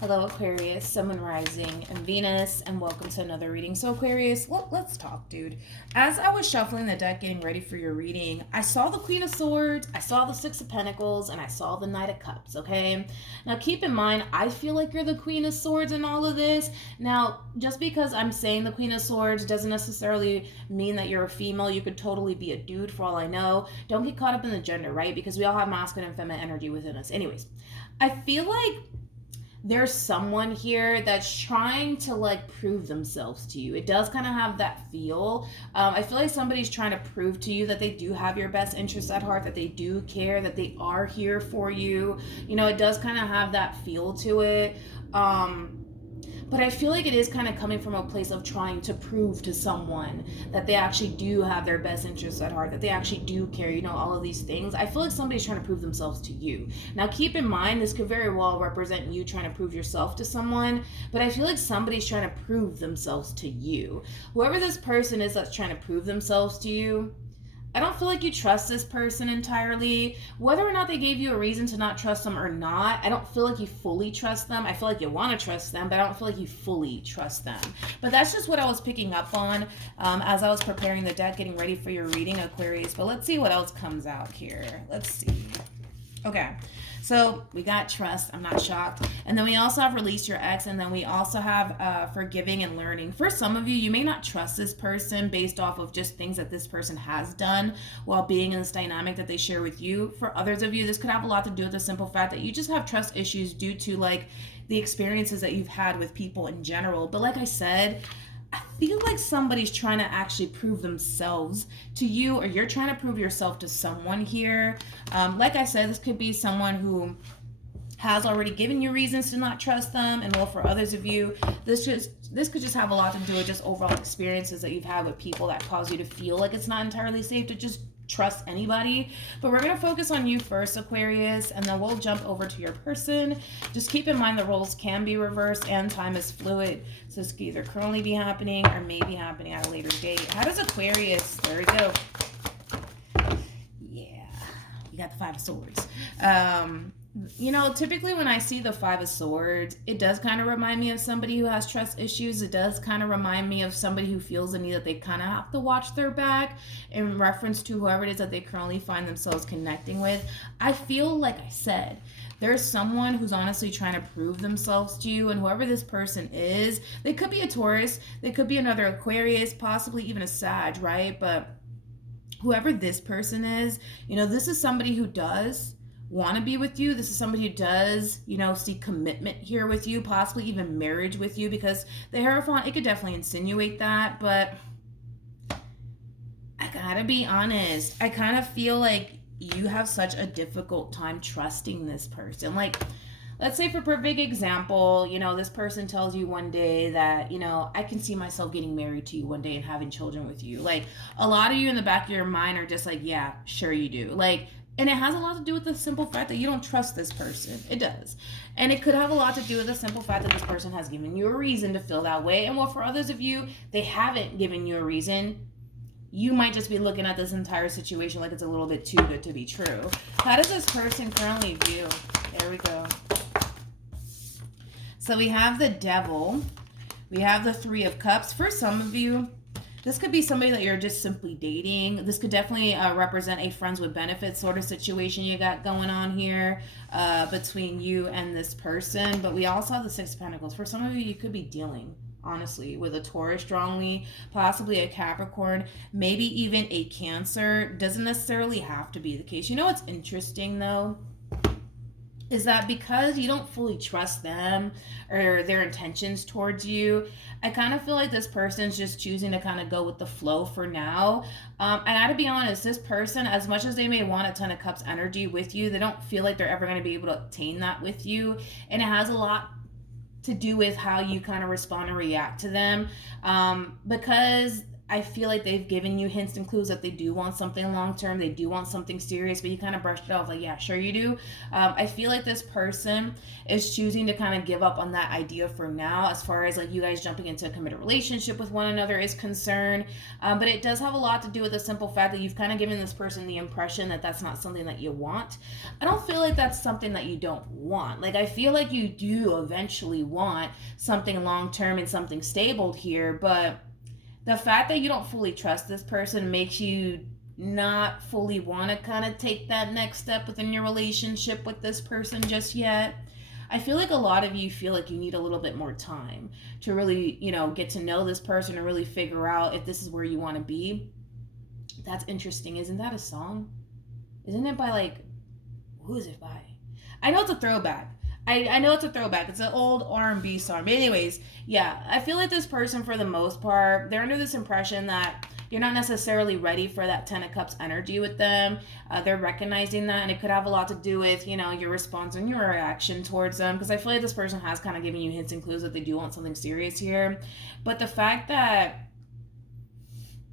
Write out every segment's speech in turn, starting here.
Hello, Aquarius, Sun, Moon, Rising, and Venus, and welcome to another reading. So, Aquarius, let's talk, dude. As I was shuffling the deck, getting ready for your reading, I saw the Queen of Swords, I saw the Six of Pentacles, and I saw the Knight of Cups, okay? Now, keep in mind, I feel like you're the Queen of Swords in all of this. Now, just because I'm saying the Queen of Swords doesn't necessarily mean that you're a female. You could totally be a dude, for all I know. Don't get caught up in the gender, right? Because we all have masculine and feminine energy within us. Anyways, I feel like there's someone here that's trying to prove themselves to you. It does kind of have that feel. I feel like somebody's trying to prove to you that they do have your best interests at heart, that they do care, that they are here for you. It does kind of have that feel to it. But I feel like it is kind of coming from a place of trying to prove to someone that they actually do have their best interests at heart, that they actually do care, all of these things. I feel like somebody's trying to prove themselves to you. Now, keep in mind, this could very well represent you trying to prove yourself to someone, but I feel like somebody's trying to prove themselves to you. Whoever this person is that's trying to prove themselves to you, I don't feel like you trust this person entirely. Whether or not they gave you a reason to not trust them or not, I don't feel like you fully trust them. I feel like you want to trust them, but I don't feel like you fully trust them. But that's just what I was picking up on as I was preparing the deck, getting ready for your reading, Aquarius. But let's see what else comes out here. Let's see. Okay, so we got trust. I'm not shocked. And then we also have release your ex. And then we also have forgiving and learning. For some of you, you may not trust this person based off of just things that this person has done while being in this dynamic that they share with you. For others of you, this could have a lot to do with the simple fact that you just have trust issues due to the experiences that you've had with people in general. But like I said, I feel like somebody's trying to actually prove themselves to you, or you're trying to prove yourself to someone here. Like I said, this could be someone who has already given you reasons to not trust them, and well, for others of you, this could just have a lot to do with just overall experiences that you've had with people that cause you to feel like it's not entirely safe to just trust anybody. But we're going to focus on you first, Aquarius, and then we'll jump over to your person. Just keep in mind the roles can be reversed and time is fluid, so this could either currently be happening or may be happening at a later date. How does Aquarius, there we go, yeah, you got the Five of Swords. Typically when I see the Five of Swords, it does kind of remind me of somebody who has trust issues. It does kind of remind me of somebody who feels the need that they kind of have to watch their back in reference to whoever it is that they currently find themselves connecting with. I feel like I said, there's someone who's honestly trying to prove themselves to you, and whoever this person is, they could be a Taurus, they could be another Aquarius, possibly even a Sag, right? But whoever this person is, this is somebody who does want to be with you. This is somebody who does, see commitment here with you, possibly even marriage with you, because the Hierophant, it could definitely insinuate that. But I gotta be honest, I kind of feel like you have such a difficult time trusting this person. Let's say for perfect example, this person tells you one day that, I can see myself getting married to you one day and having children with you. A lot of you in the back of your mind are just like, yeah, sure you do. And it has a lot to do with the simple fact that you don't trust this person. It does. And it could have a lot to do with the simple fact that this person has given you a reason to feel that way. And well, for others of you, they haven't given you a reason. You might just be looking at this entire situation like it's a little bit too good to be true. How does this person currently view? There we go. So we have the Devil. We have the Three of Cups. For some of you, this could be somebody that you're just simply dating. This could definitely represent a friends with benefits sort of situation you got going on here between you and this person. But we also have the Six of Pentacles. For some of you, you could be dealing, honestly, with a Taurus strongly, possibly a Capricorn, maybe even a Cancer. Doesn't necessarily have to be the case. What's interesting, though, is that because you don't fully trust them or their intentions towards you, I kind of feel like this person's just choosing to kind of go with the flow for now. I gotta be honest, this person, as much as they may want a Ten of Cups energy with you, they don't feel like they're ever going to be able to obtain that with you. And it has a lot to do with how you kind of respond and react to them. Because I feel like they've given you hints and clues that they do want something long-term. They do want something serious, but you kind of brushed it off like, yeah, sure you do. I feel like this person is choosing to kind of give up on that idea for now, as far as like you guys jumping into a committed relationship with one another is concerned. But it does have a lot to do with the simple fact that you've kind of given this person the impression that that's not something that you want. I don't feel like that's something that you don't want. Like, I feel like you do eventually want something long-term and something stable here, but the fact that you don't fully trust this person makes you not fully want to kind of take that next step within your relationship with this person just yet. I feel like a lot of you feel like you need a little bit more time to really, get to know this person and really figure out if this is where you want to be. That's interesting. Isn't that a song? Isn't it by like, who is it by? I know it's a throwback. I know it's a throwback. It's an old R&B song. But anyways, yeah, I feel like this person, for the most part, they're under this impression that you're not necessarily ready for that 10 of Cups energy with them. They're recognizing that, and it could have a lot to do with, your response and your reaction towards them. Because I feel like this person has kind of given you hints and clues that they do want something serious here. But the fact that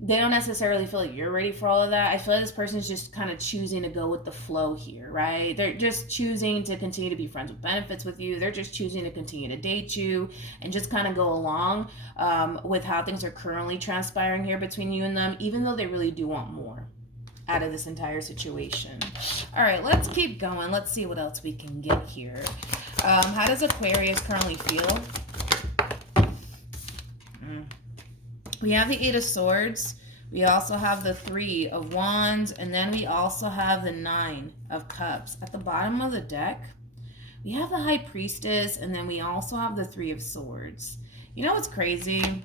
they don't necessarily feel like you're ready for all of that, I feel like this person's just kind of choosing to go with the flow here, right? They're just choosing to continue to be friends with benefits with you. They're just choosing to continue to date you and just kind of go along with how things are currently transpiring here between you and them, even though they really do want more out of this entire situation. All right, let's keep going. Let's see what else we can get here. How does Aquarius currently feel? We have the 8 of Swords. We also have the 3 of Wands. And then we also have the 9 of Cups. At the bottom of the deck, we have the High Priestess. And then we also have the 3 of Swords. You know what's crazy?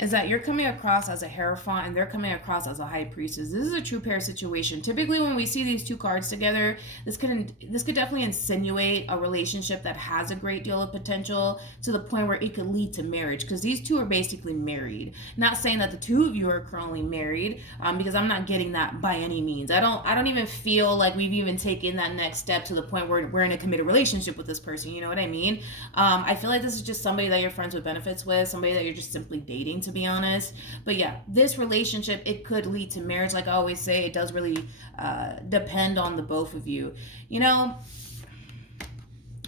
Is that you're coming across as a Hierophant and they're coming across as a High Priestess. This is a true pair situation. Typically, when we see these two cards together, this could definitely insinuate a relationship that has a great deal of potential to the point where it could lead to marriage, because these two are basically married. Not saying that the two of you are currently married, because I'm not getting that by any means. I don't even feel like we've even taken that next step to the point where we're in a committed relationship with this person. You know what I mean? I feel like this is just somebody that you're friends with benefits with, somebody that you're just simply dating, to be honest. But yeah, this relationship, it could lead to marriage. Like I always say, it does really depend on the both of you.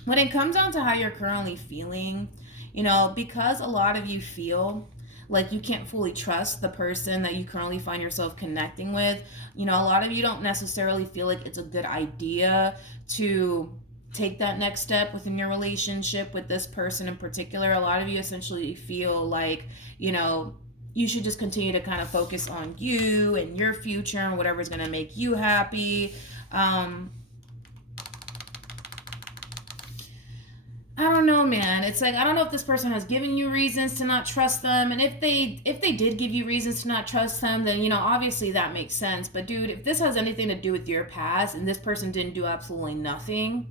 When it comes down to how you're currently feeling, because a lot of you feel like you can't fully trust the person that you currently find yourself connecting with, a lot of you don't necessarily feel like it's a good idea to take that next step within your relationship with this person in particular. A lot of you essentially feel like, you should just continue to kind of focus on you and your future and whatever's going to make you happy. I don't know, man. It's like, I don't know if this person has given you reasons to not trust them. And if they did give you reasons to not trust them, then, obviously that makes sense. But dude, if this has anything to do with your past and this person didn't do absolutely nothing,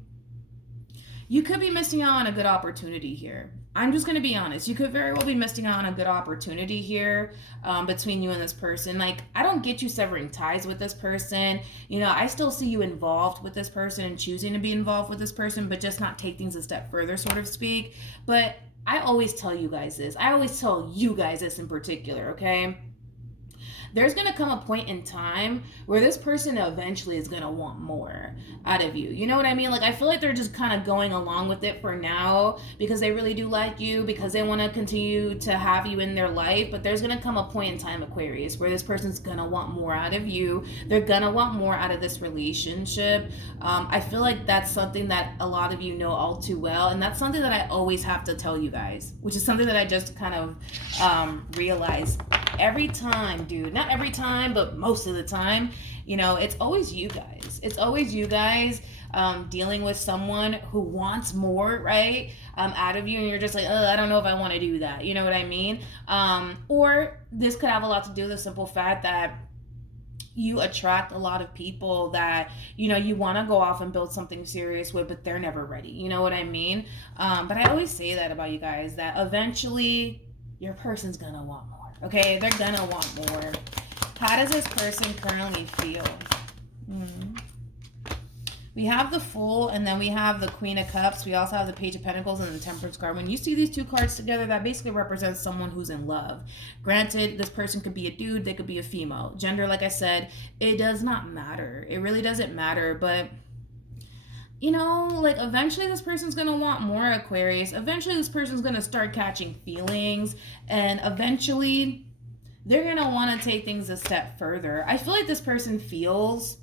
you could be missing out on a good opportunity here. I'm just going to be honest. You could very well be missing out on a good opportunity here between you and this person. Like, I don't get you severing ties with this person. I still see you involved with this person and choosing to be involved with this person, but just not take things a step further, sort of speak. But I always tell you guys this. I always tell you guys this in particular, okay? There's going to come a point in time where this person eventually is going to want more out of you. You know what I mean? Like, I feel like they're just kind of going along with it for now because they really do like you, because they want to continue to have you in their life. But there's going to come a point in time, Aquarius, where this person's going to want more out of you. They're going to want more out of this relationship. I feel like that's something that a lot of you know all too well. And that's something that I always have to tell you guys, which is something that I just kind of realized every time, dude. Not every time, but most of the time, it's always you guys. It's always you guys dealing with someone who wants more, right? Out of you, and you're just like, I don't know if I want to do that. You know what I mean? Or this could have a lot to do with the simple fact that you attract a lot of people that, you want to go off and build something serious with, but they're never ready. You know what I mean? But I always say that about you guys, that eventually your person's gonna want more. Okay, they're gonna want more. How does this person currently feel? We have the Fool, and then we have the Queen of Cups. We also have the Page of Pentacles and the Temperance card. When you see these two cards together, that basically represents someone who's in love. Granted, this person could be a dude, they could be a female. Gender, like I said, it does not matter. It really doesn't matter, but you know, like eventually this person's going to want more, Aquarius. Eventually this person's going to start catching feelings, and eventually they're going to want to take things a step further. I feel like this person feels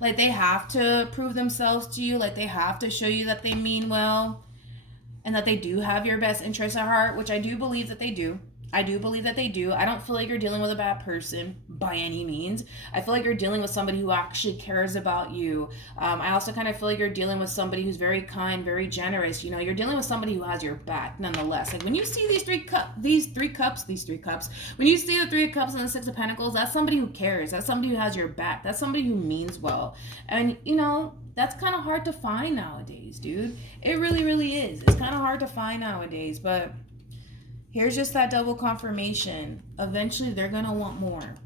like they have to prove themselves to you, like they have to show you that they mean well and that they do have your best interest at heart, which I do believe that they do. I do believe that they do. I don't feel like you're dealing with a bad person by any means. I feel like you're dealing with somebody who actually cares about you. I also kind of feel like you're dealing with somebody who's very kind, very generous. You know, you're dealing with somebody who has your back nonetheless. Like when you see these three cups, when you see the Three of Cups and the Six of Pentacles, that's somebody who cares. That's somebody who has your back. That's somebody who means well. And, you know, that's kind of hard to find nowadays, dude. It really, really is. It's kind of hard to find nowadays, but here's just that double confirmation. Eventually, they're going to want more.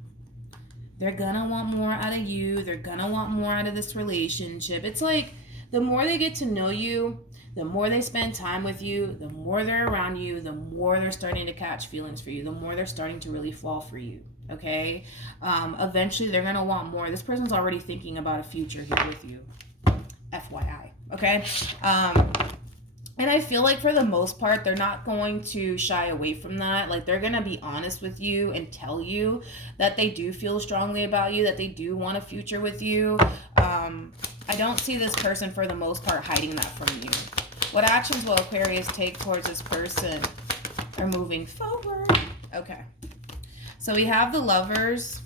They're going to want more out of you. They're going to want more out of this relationship. It's like the more they get to know you, the more they spend time with you, the more they're around you, the more they're starting to catch feelings for you, the more they're starting to really fall for you. Okay? Eventually, they're going to want more. This person's already thinking about a future here with you. FYI. Okay? And I feel like for the most part, they're not going to shy away from that. Like, they're going to be honest with you and tell you that they do feel strongly about you, that they do want a future with you. I don't see this person, for the most part, hiding that from you. What actions will Aquarius take towards this person or moving forward? Okay. So we have the Lovers.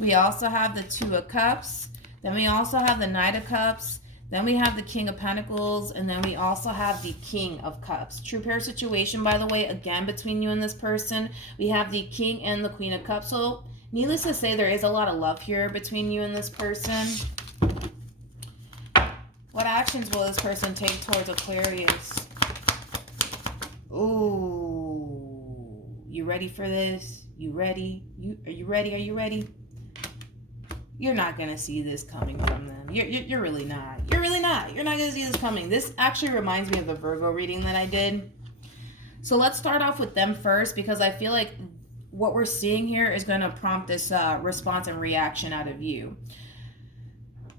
We also have the Two of Cups. Then we also have the Knight of Cups. Then we have the King of Pentacles, and then we also have the King of Cups. True pair situation, by the way, again, between you and this person. We have the King and the Queen of Cups. So, needless to say, there is a lot of love here between you and this person. What actions will this person take towards Aquarius? Ooh. You ready for this? You ready? Are you ready? Are you ready? You're not going to see this coming from them. You're really not. You're really not. You're not going to see this coming. This actually reminds me of the Virgo reading that I did. So let's start off with them first, because I feel like what we're seeing here is going to prompt this response and reaction out of you.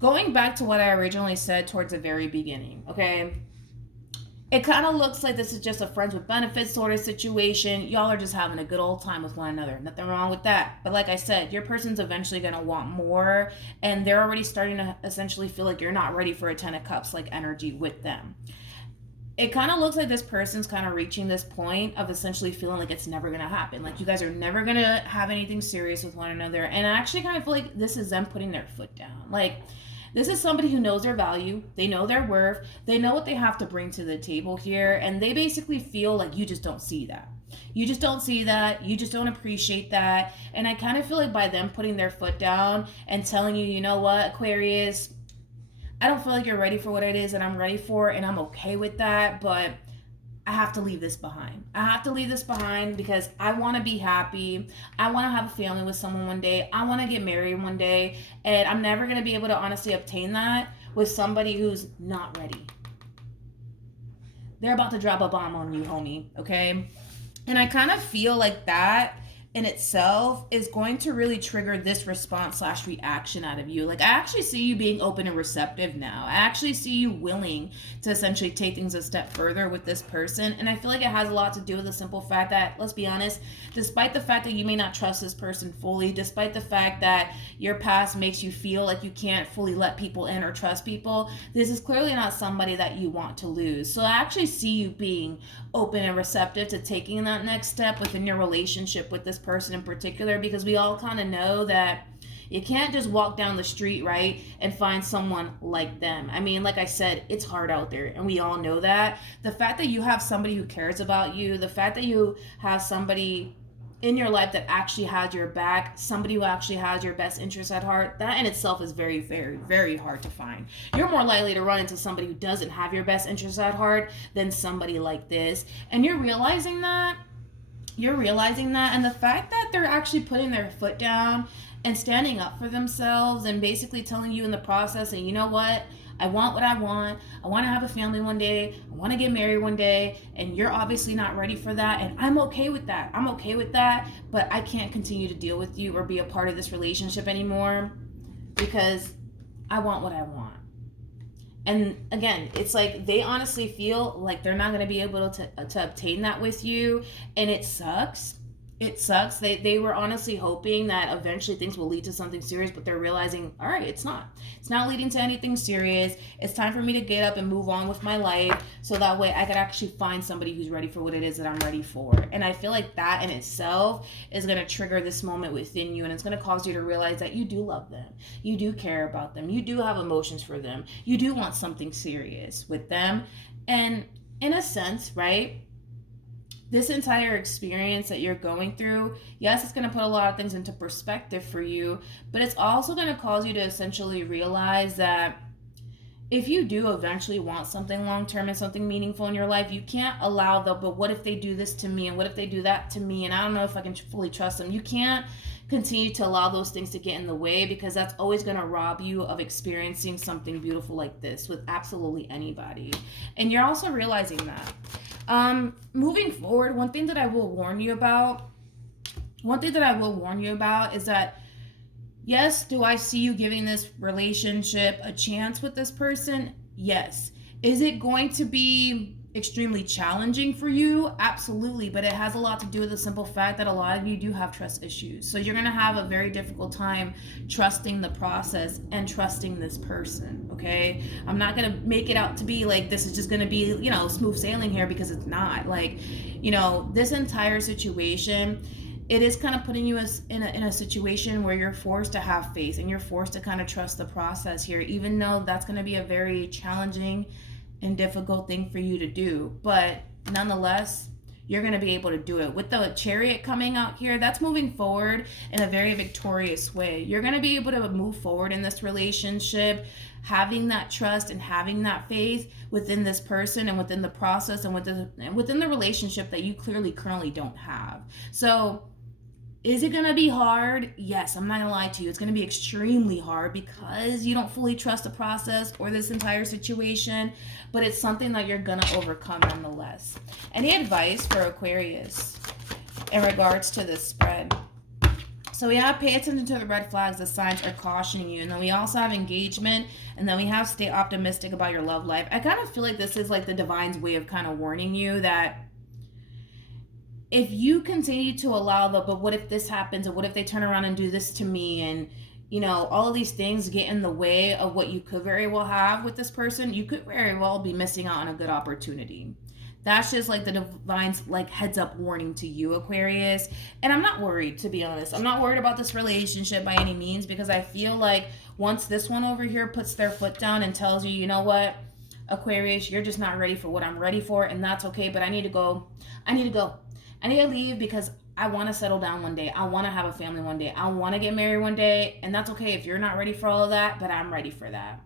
Going back to what I originally said towards the very beginning, okay? It kind of looks like this is just a friends with benefits sort of situation. Y'all are just having a good old time with one another. Nothing wrong with that. But like I said, your person's eventually going to want more, and they're already starting to essentially feel like you're not ready for a Ten of Cups like energy with them. It kind of looks like this person's kind of reaching this point of essentially feeling like it's never going to happen. Like you guys are never going to have anything serious with one another. And I actually kind of feel like this is them putting their foot down. Like, this is somebody who knows their value, they know their worth, they know what they have to bring to the table here, and they basically feel like you just don't see that. You just don't see that, you just don't appreciate that, and I kind of feel like by them putting their foot down and telling you, you know what, Aquarius, I don't feel like you're ready for what it is that I'm ready for, and I'm okay with that, but I have to leave this behind. I have to leave this behind because I want to be happy. I want to have a family with someone one day. I want to get married one day. And I'm never going to be able to honestly obtain that with somebody who's not ready. They're about to drop a bomb on you, homie. Okay? And I kind of feel like that in itself is going to really trigger this response / reaction out of you. Like, I actually see you being open and receptive now. I actually see you willing to essentially take things a step further with this person. And I feel like it has a lot to do with the simple fact that, let's be honest, despite the fact that you may not trust this person fully, despite the fact that your past makes you feel like you can't fully let people in or trust people, this is clearly not somebody that you want to lose. So I actually see you being open and receptive to taking that next step within your relationship with this person in particular, because we all kind of know that you can't just walk down the street, right, and find someone like them. I mean, like I said, it's hard out there, and we all know that. The fact that you have somebody who cares about you, the fact that you have somebody in your life that actually has your back, somebody who actually has your best interests at heart, that in itself is very, very, very hard to find. You're more likely to run into somebody who doesn't have your best interests at heart than somebody like this. And you're realizing that, and the fact that they're actually putting their foot down and standing up for themselves and basically telling you in the process, and you know what? I want what I want. I want to have a family one day. I want to get married one day. And you're obviously not ready for that. And I'm okay with that. I'm okay with that. But I can't continue to deal with you or be a part of this relationship anymore because I want what I want. And again, it's like they honestly feel like they're not going to be able to obtain that with you. And it sucks. It sucks. They were honestly hoping that eventually things will lead to something serious, but they're realizing, all right, it's not. It's not leading to anything serious. It's time for me to get up and move on with my life so that way I could actually find somebody who's ready for what it is that I'm ready for. And I feel like that in itself is going to trigger this moment within you, and it's going to cause you to realize that you do love them. You do care about them. You do have emotions for them. You do want something serious with them. And in a sense, right? This entire experience that you're going through, yes, it's going to put a lot of things into perspective for you, but it's also going to cause you to essentially realize that if you do eventually want something long-term and something meaningful in your life, you can't allow but what if they do this to me and what if they do that to me and I don't know if I can fully trust them. You can't continue to allow those things to get in the way because that's always going to rob you of experiencing something beautiful like this with absolutely anybody. And you're also realizing that. Moving forward, one thing that I will warn you about is that, yes, do I see you giving this relationship a chance with this person? Yes. Is it going to be extremely challenging for you? Absolutely, but it has a lot to do with the simple fact that a lot of you do have trust issues. So you're going to have a very difficult time trusting the process and trusting this person, okay? I'm not going to make it out to be like this is just going to be, smooth sailing here because it's not. Like, this entire situation, it is kind of putting you in a situation where you're forced to have faith and you're forced to kind of trust the process here, even though that's going to be a very challenging and difficult thing for you to do. But nonetheless, you're going to be able to do it. With the Chariot coming out here, that's moving forward in a very victorious way. You're going to be able to move forward in this relationship, having that trust and having that faith within this person and within the process and within the relationship that you clearly currently don't have. So is it going to be hard? Yes, I'm not going to lie to you. It's going to be extremely hard because you don't fully trust the process or this entire situation, but it's something that you're going to overcome nonetheless. Any advice for Aquarius in regards to this spread? So we have pay attention to the red flags. The signs are cautioning you. And then we also have engagement. And then we have stay optimistic about your love life. I kind of feel like this is like the divine's way of kind of warning you that if you continue to allow but what if this happens, or what if they turn around and do this to me, and all of these things get in the way of what you could very well have with this person, you could very well be missing out on a good opportunity. That's just like the divine's like heads up warning to you, Aquarius. And I'm not worried, to be honest. I'm not worried about this relationship by any means, because I feel like once this one over here puts their foot down and tells you, you know what, Aquarius, you're just not ready for what I'm ready for, and that's okay, but I need to go. I need to leave because I want to settle down one day. I want to have a family one day. I want to get married one day. And that's okay if you're not ready for all of that, but I'm ready for that.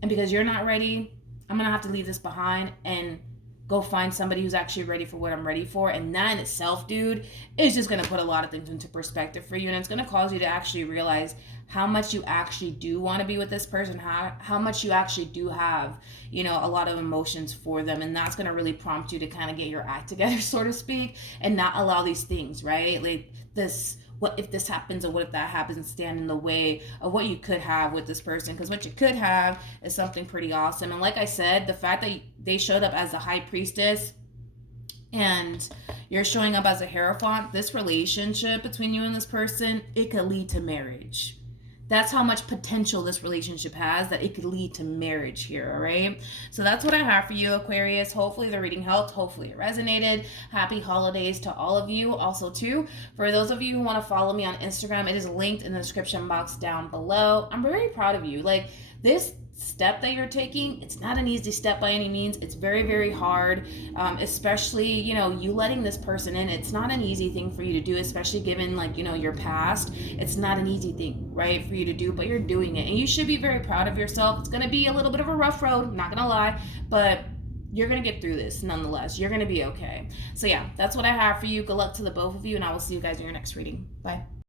And because you're not ready, I'm going to have to leave this behind and go find somebody who's actually ready for what I'm ready for. And that in itself, dude, is just going to put a lot of things into perspective for you. And it's going to cause you to actually realize how much you actually do want to be with this person, how much you actually do have, a lot of emotions for them. And that's going to really prompt you to kind of get your act together, so to speak, and not allow these things, right? Like this, what if this happens, or what if that happens, stand in the way of what you could have with this person. Because what you could have is something pretty awesome. And like I said, the fact that they showed up as the high priestess and you're showing up as a Hierophant, this relationship between you and this person, it could lead to marriage. That's how much potential this relationship has, that it could lead to marriage here, all right? So that's what I have for you, Aquarius. Hopefully the reading helped. Hopefully it resonated. Happy holidays to all of you. Also, too, for those of you who want to follow me on Instagram, it is linked in the description box down below. I'm very proud of you. Like, this step that you're taking, it's not an easy step by any means. It's very, very hard, especially, you letting this person in. It's not an easy thing for you to do, especially given, your past. It's not an easy thing, right, for you to do, but you're doing it. And you should be very proud of yourself. It's going to be a little bit of a rough road, I'm not going to lie, but you're going to get through this nonetheless. You're going to be okay. So yeah, that's what I have for you. Good luck to the both of you, and I will see you guys in your next reading. Bye.